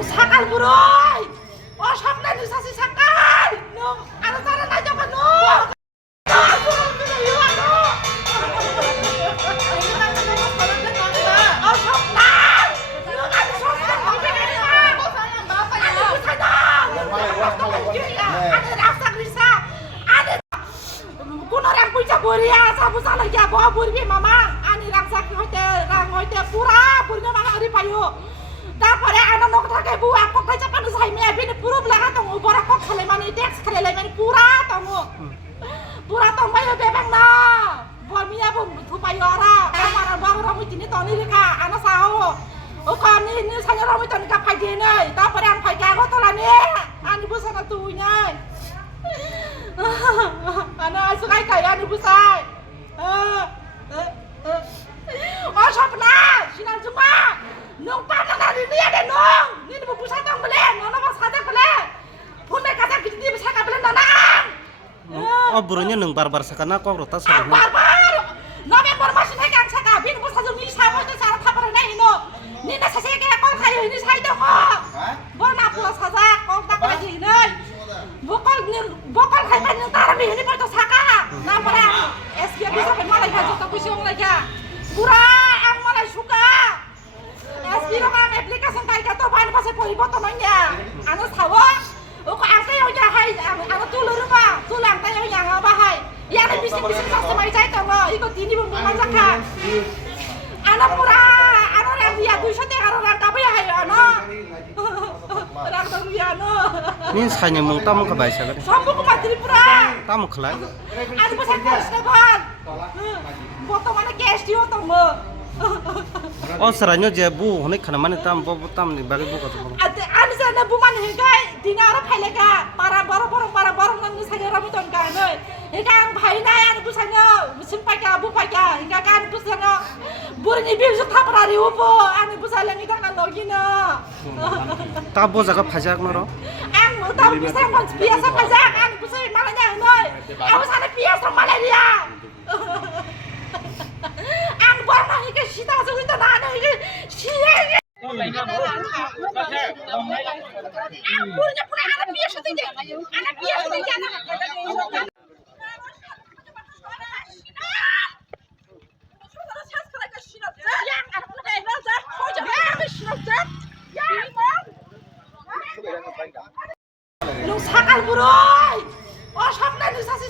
Nung sakal buroy! O sakal nung sasi sakal! Nung ano sana na dyan ka nung! O sakal! Nung ano sakal! Ano busa na! Ano raksak risa! Ano kuno rang puja buria sabu salah ya bawa buri mama ani raksak hoite pura purnya mana ari payo তারপরে আনন্দ থাকে বুয়া কোথায় চাপানো সাই মে বিনে পুরো লাগা তো বড় কক খেলে মানে ট্যাক্স খেলে মানে পুরা তো মাইও বেবাং না বমিয়া বম থুপাইও আরা আমার বাবু রমি তিনি তনি রেখা আনা সাও ও কানি নি সানি রমি তনি কা ফাই দিয়ে নাই তারপরে আন ফাই গা গতলা নে আনি বুসানা তুই নাই আনা সুগাই কাই আনি বুসাই ও স্বপ্না সিনাল জুমা nung pamna na ni ada nung ni bu busa tong bele ngono ma sadak bele phone ka tak gidi bisa ka bele nanang oh burunya nung barbar sakana kok rota sa barbar November masin hai kan saka bin bu sa ni sa mo sa tha par nai no ni na sa se ke kol khai ni sai to ko bo na pu sa sa kol tak ka ji nai bokol khai kan tar mi ni pa to saka na pare SK bisa kan malai ka to kusiong lai ka pura ang malai suka Aspiro kan aplikasi kayak gitu, bahan pasal poriboto nanya, anu tahu, uko angkai yang jahai, anu tulur rumah, tulang tayo yang apa hai, yang bising Chaswmai cai tahu, ikut ini bumbu Manjakha, anu pura, anu yang dia 200 anu orang kabe ya hai, anu, orang tahu ya anu. Ini hanya mau tamu ke bahasa kan? Sampai ke materi pura. Tamu kelai. Anu pasal kos depan, foto mana cash dia tahu. Oh seranya jebu, ini karena mana tam nih bagi buka tuh. Ada sana buman hegai, dinara pelaga, para barang nanti saya ramutan kan, hegai bahaya anu busanya, musim pagi abu pagi, hegai kan busanya, Bwini Brwi sudah perari upo, anu busanya ini kan lagi na. Tabu jaga pajak noro? Anu tabu bisa biasa pajak, anu busanya malahnya noi, aku sana biasa malaria. Ang bama ini sita sulit na ano ini siya. Ang punya pula anak biasa saja, anak biasa saja anak. Nung sakal buroy, oh sakal nung sasi